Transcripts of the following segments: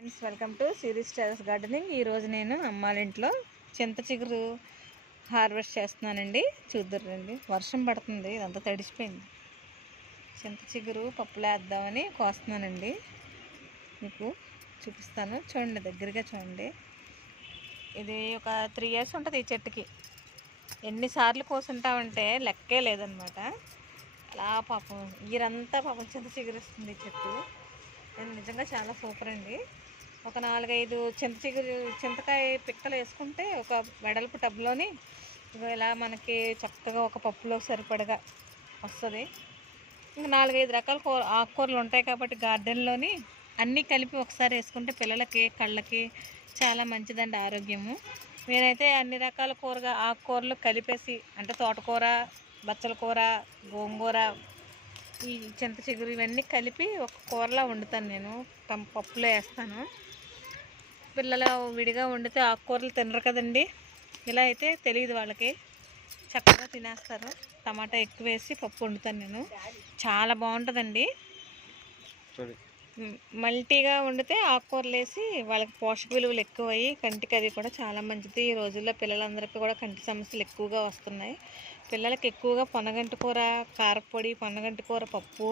Friends welcome to series terrace gardening. ఈరోజు నేను అమ్మాలింట్లో ఇంట్లో చింత చిగురు హార్వెస్ట్ చేస్తున్నానండి. చూద్దరండి వర్షం పడుతుంది ఇదంతా తడిసిపోయింది. చింత చిగురు పప్పులేద్దామని కోస్తున్నానండి. మీకు చూపిస్తాను. చూడండి దగ్గరగా చూడండి. ఇది ఒక త్రీ ఇయర్స్ ఉంటుంది ఈ చెట్టుకి. ఎన్నిసార్లు కోసుంటామంటే లెక్కే లేదనమాట. అలా పాపం ఈరంతా పాపం చింత చిగురిస్తుంది ఈ చెట్టు. నిజంగా చాలా సూపర్ అండి. ఒక నాలుగైదు చింత చిగురు చింతకాయ పిక్కలు వేసుకుంటే ఒక వెడల్పు టబ్లోని ఇలా మనకి చక్కగా ఒక పప్పులో సరిపడగా వస్తుంది. ఇంకా నాలుగైదు రకాల కూర ఆకుకూరలు ఉంటాయి కాబట్టి గార్డెన్లోని అన్నీ కలిపి ఒకసారి వేసుకుంటే పిల్లలకి కళ్ళకి చాలా మంచిదండి ఆరోగ్యము. నేనైతే అన్ని రకాల కూరగా ఆకుకూరలు కలిపేసి అంటే తోటకూర బచ్చల కూర గోంగూర ఈ చింత చిగురు ఇవన్నీ కలిపి ఒక కూరలా వండుతాను నేను. పం- పప్పులో వేస్తాను. పిల్లలు విడిగా వండితే ఆకుకూరలు తినరు కదండి. ఇలా అయితే తెలియదు వాళ్ళకి. చక్కగా తినేస్తారు. టమాటా ఎక్కువ వేసి పప్పు వండుతాను నేను. చాలా బాగుంటుందండి. మల్టీగా వండితే ఆకుకూరలు వేసి వాళ్ళకి పోషక విలువలు ఎక్కువ అయ్యి కంటికి అది కూడా చాలా మంచిది. ఈ రోజుల్లో పిల్లలందరికీ కూడా కంటి సమస్యలు ఎక్కువగా వస్తున్నాయి. పిల్లలకి ఎక్కువగా పొన్నగంటి కూర కారపొడి పొన్నగంటి కూర పప్పు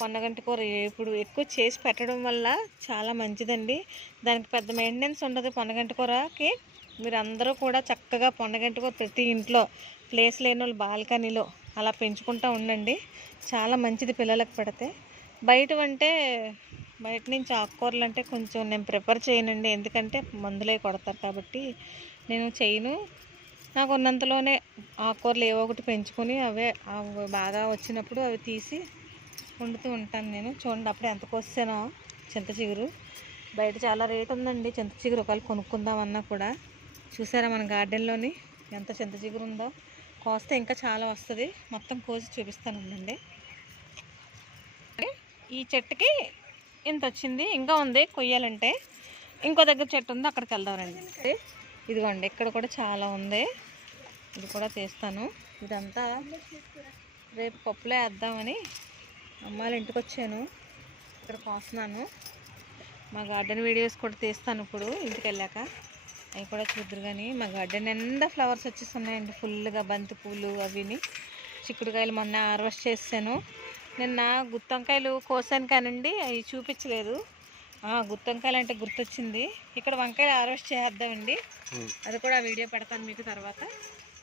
పొన్నగంటి కూర ఇప్పుడు ఎక్కువ చేసి పెట్టడం వల్ల చాలా మంచిదండి. దానికి పెద్ద మెయింటెనెన్స్ ఉండదు పొన్నగంటి కూరకి. మీరు అందరూ కూడా చక్కగా పొన్నగంటి కూర ప్రతి ఇంట్లో ప్లేస్ లేని వాళ్ళు బాల్కనీలో అలా పెంచుకుంటూ ఉండండి. చాలా మంచిది పిల్లలకు పెడితే. బయట అంటే బయట నుంచి ఆకుకూరలు అంటే కొంచెం నేను ప్రిఫర్ చేయనండి. ఎందుకంటే మందులే కొడతారు కాబట్టి నేను చేయను. నాకు ఉన్నంతలోనే ఆకుకూరలు ఏవో ఒకటి పెంచుకొని అవే అవి బాగా వచ్చినప్పుడు అవి తీసి వండుతూ ఉంటాను నేను. చూడండి అప్పుడు ఎంత కోసానో చింత చిగురు. బయట చాలా రేట్ ఉందండి. చింత చిగురు ఒకవేళ కొనుక్కుందామన్నా కూడా. చూసారా మన గార్డెన్లోని ఎంత చింత చిగురు ఉందో? కోస్తే ఇంకా చాలా వస్తుంది. మొత్తం కోసి చూపిస్తాను ఉండండి. ఈ చెట్టుకి ఇంత వచ్చింది ఇంకా ఉంది కొయ్యాలంటే. ఇంకో దగ్గర చెట్టు ఉంది అక్కడికి వెళ్దాం రండి. ఇదిగోండి ఇక్కడ కూడా చాలా ఉంది. ఇది కూడా తీస్తాను. ఇదంతా రేపు పప్పులే వేద్దామని అమ్మాళ్ళ ఇంటికి వచ్చాను. ఇక్కడ కోస్తున్నాను మా గార్డెన్ వీడియోస్ కూడా తీస్తాను ఇప్పుడు ఇంటికి వెళ్ళాక. అవి కూడా చూద్దరు కానీ మా గార్డెన్ నిండా ఫ్లవర్స్ వచ్చేస్తున్నాయండి. ఫుల్గా బంతి పూలు అవిని. చిక్కుడుకాయలు మొన్న హార్వెస్ట్ చేసాను నిన్న గుత్తంకాయలు కోసాను కానండి అవి చూపించలేదు. గుత్తంకాయలు అంటే గుర్తొచ్చింది. ఇక్కడ వంకాయలు హార్వెస్ట్ చేద్దామండి. అది కూడా వీడియో పెడతాను మీకు తర్వాత.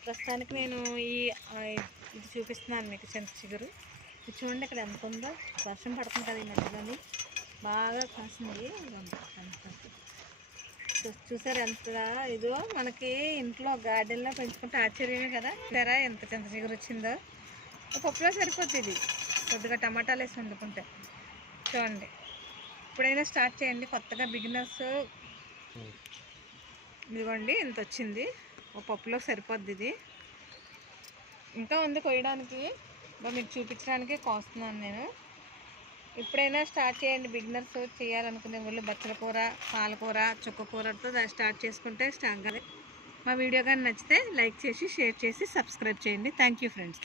ప్రస్తుతానికి నేను ఈ ఇది చూపిస్తున్నాను మీకు చింత చిగురు. చూడండి ఇక్కడ ఎంత ఉందో. వర్షం పడుతుంది కదా ఈ మధ్యలోని. బాగా కాసింది. చూసారు ఎంత ఇదో. మనకి ఇంట్లో గార్డెన్లో పెంచుకుంటే ఆశ్చర్యమే కదా. చూసారా ఎంత చింత చిగురు వచ్చిందో. పప్పులో సరిపోతుంది ఇది. కొద్దిగా టమాటాలు వేసి వండుకుంటే. చూడండి. ఇప్పుడైనా స్టార్ట్ చేయండి. కొత్తగా బిగినర్స్ ఇదిగోండి ఇంత వచ్చింది. ఒక పప్పులో సరిపోద్ది ఇది. ఇంకా ఉంది కొయ్యడానికి. మీకు చూపించడానికి కోస్తున్నాను నేను. ఎప్పుడైనా స్టార్ట్ చేయండి. బిగినర్స్ చేయాలనుకునే వాళ్ళు బచ్చల కూర పాలకూర చుక్క కూరతో స్టార్ట్ చేసుకుంటే స్టార్ట్ మా వీడియో కానీ నచ్చితే లైక్ చేసి షేర్ చేసి సబ్స్క్రైబ్ చేయండి. Thank you friends.